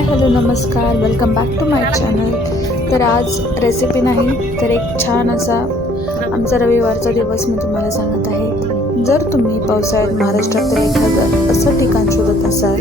हाय hello नमस्कार, welcome back to my channel. तर आज रेसिपी नाही तर एक छान असा आमचा रविवारचा दिवस मी तुम्हाला सांगत आहे. जर तुम्ही पावसाळ्यात महाराष्ट्रातील एखादं असं ठिकाण शोधत असाल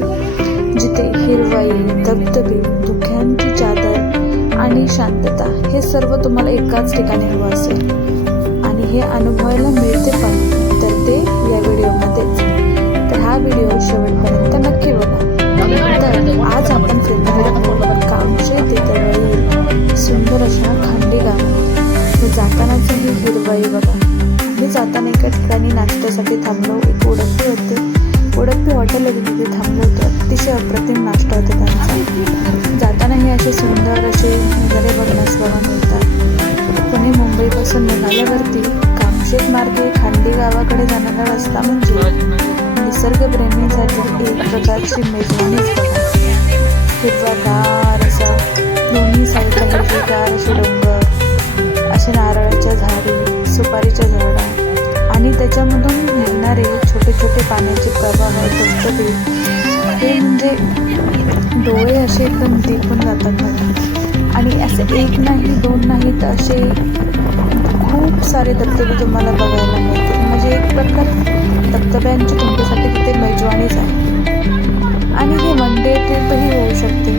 जिथे हिरवाई, धबधबे, धुक्यांची चादर आणि शांतता हे सर्व तुम्हाला एकाच ठिकाणी हवं असेल आणि हे अनुभवायला मिळते पण, तर ते या व्हिडिओमध्येच. तर हा व्हिडिओ शेवटपर्यंत नक्की बघा. तर आज आपण फिरणार आहोत कामशेत तिथं सुंदर अशा खांडी गावात. जातानाच ही हिरवाई बघा. आम्ही जाताना एका ठिकाणी नाश्त्यासाठी थांबलो. एक उडप्पी हॉटेल होते, तिथे थांबलो होतो. अतिशय अप्रतिम नाश्ता होता त्यांचा. जातानाही असे सुंदर असे नजारे बघण्यास बघा मिळतात. पुणे मुंबईपासून निघाल्यावरती कामशेत मार्गे खांडी गावाकडे जाणारा रस्ता म्हणजे निसर्गप्रेमींसाठी एक प्रकारची मेजवानीच बघा. हिरवागार असा दोन्ही साईडला हिरवेगार असे डोंगर, असे नारळाच्या झाडी, सुपारीच्या झाडा आणि त्याच्यामधून निघणारे छोटे छोटे पाण्याचे प्रवाह, धबधबे हे म्हणजे डोळे असे एकदम दिपून जातात बघा. आणि असे एक नाही दोन नाही तर असे खूप सारे धबधबे तुम्हाला बघायला मिळतील. म्हणजे एक प्रकार धबधब्यांची तुमच्यासाठी तिथे मेजवानीच आहे. आणि हे वन डे ट्रिपही होऊ शकते.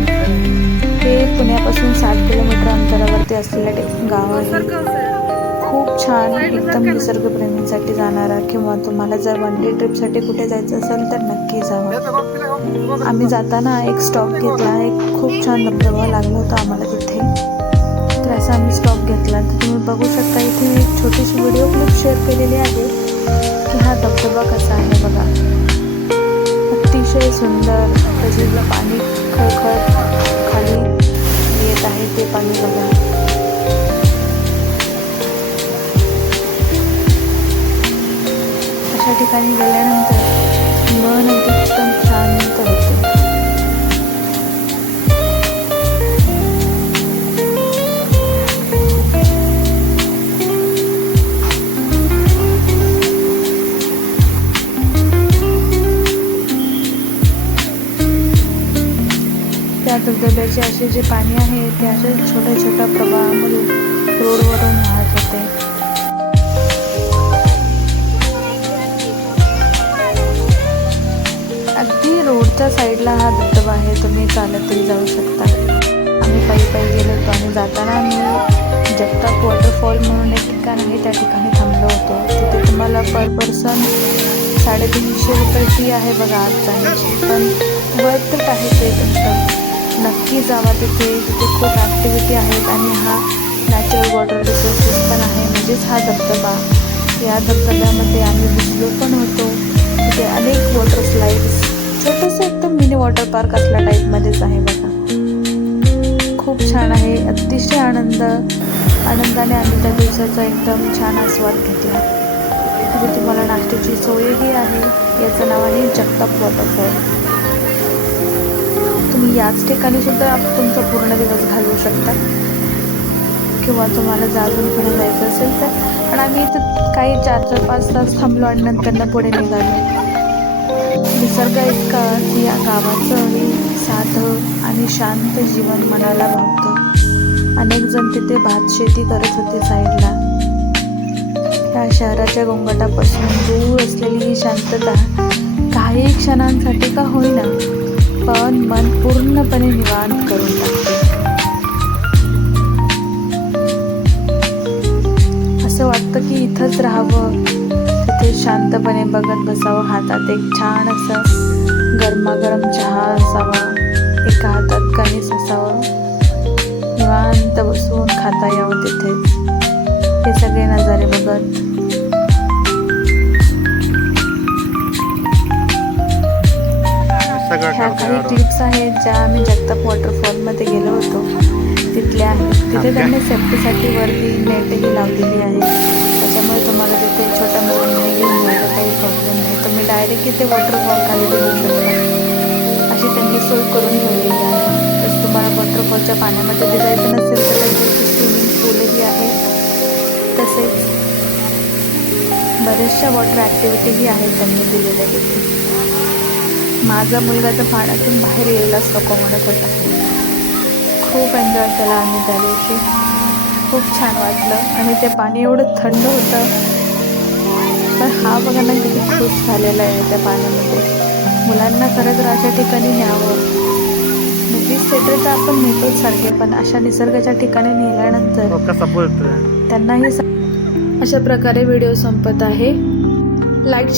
हे पुण्यापासून 60 किलोमीटर अंतरावरती असलेलं गाव आहे. खूप छान, एकदम निसर्गप्रेमींसाठी जाणारा, किंवा तुम्हाला जर वन डे ट्रिपसाठी कुठे जायचं असेल तर नक्की जावं. आम्ही जाताना एक स्टॉप घेतला. एक खूप छान धबधबा लागला होता आम्हाला तिथे. तर असा आम्ही स्टॉप घेतला. तर तुम्ही बघू शकता इथे एक छोटीशी व्हिडिओ क्लिप शेअर केलेली आहे की हा धबधबा कसा आहे बघा. अतिशय सुंदर. तसेच पाणी खळखळ खाली येत आहे ते पाणी बघा. अशा ठिकाणी गेल्यानंतर मन एकदम शांत होते. त्या धबधब्याचे असे जे पाणी आहे ते अशा छोट्या छोट्या प्रवाहामधून रोडवरून वाहत होते. अगदी रोडच्या साईडला हा धबधबा आहे. तुम्ही चालतही जाऊ शकता. आम्ही पायी गेलो होतो आणि जाताना आम्ही जगताप वॉटरफॉल म्हणून एक ठिकाण आहे त्या ठिकाणी थांबलो होतो. तिथे तुम्हाला पर पर्सन 350 रुपये फी आहे बघा आज जाण्याची. पण वर्थ इट आहे ते तुमचं. नक्की जावा तिथे. खूप ॲक्टिव्हिटी आहेत आणि हा नॅचरल वॉटर रिसोर्सेस पण आहे. म्हणजेच हा धबधबा. या धबधब्यामध्ये आम्ही भिजलो पण होतो. तिथे अनेक वॉटर स्लाईड्स, छोटंसं एकदम मिनी वॉटर पार्क असल्या टाईपमध्येच आहे बघा. खूप छान आहे. अतिशय आनंदाने आम्ही त्या दिवसाचा एकदम छान आस्वाद घेतला. तिथे तुम्हाला नाश्त्याची सोयही आहे. याचं नाव आहे जगताप वॉटरफॉल. तुम्ही याच ठिकाणी सुद्धा तुमचा पूर्ण दिवस घालवू शकता, किंवा तुम्हाला अजून पुढे जायचं असेल तर. पण आम्ही इथं काही 4-5 तास थांबलो आणि नंतर पुढे निघालो. निसर्ग इतका की या गावाचं हे साधं आणि शांत जीवन मनाला भावतं. अनेक जण तिथे भातशेती करत होते साईडला. या शहराच्या गोंगाटापासून दूर असलेली ही शांतता काही क्षणांसाठी का होईना पण मन पूर्णपणे निवांत करून टाकते. असं वाटतं की इथंच राहावं, तिथे शांतपणे बघत बसावं. हातात एक छान असं गरमागरम चहा असावा, एका हातात कणीस असावं, निवांत बसून खाता यावं तिथे हे सगळे नजारे बघत. ह्या काही क्लिप्स आहेत ज्या आम्ही जगताप वॉटरफॉलमध्ये गेलो होतो तिथल्या आहेत. तिथे त्यांनी सेफ्टीसाठी वरती नेटही लावलेली आहे. त्याच्यामुळे तुम्हाला तिथे छोट्या मुलांनाही घेऊन जायला काही प्रॉब्लेम नाही. तुम्ही डायरेक्ट इथे वॉटरफॉल खाली बघू शकता. अशी त्यांनी सोय करून ठेवलेली आहे. तसं तुम्हाला वॉटरफॉलच्या पाण्यामध्ये भिजायचं नसेल तर त्यांची स्विमिंग पूलही आहे. तसेच बऱ्याचशा वॉटर ॲक्टिव्हिटीही आहेत त्यांनी दिलेल्या तिथे. माझा मुलगा तर पाण्यातून बाहेर यायलाच नको म्हणत होता. खूप एन्जॉय केला आम्ही त्या दिवशी. खूप छान वाटलं आणि ते पाणी एवढं थंड होतं. पण हा बघा ना किती खुश झालेला आहे त्या पाण्यामध्ये. मुलांना खरं तर अशा ठिकाणी न्यावं. मूव्हीज थिएटर तर आपण नेतोच सारखे, पण अशा निसर्गाच्या ठिकाणी नेल्यानंतर त्यांनाही अशा प्रकारे व्हिडिओ संपत आहे. लाईक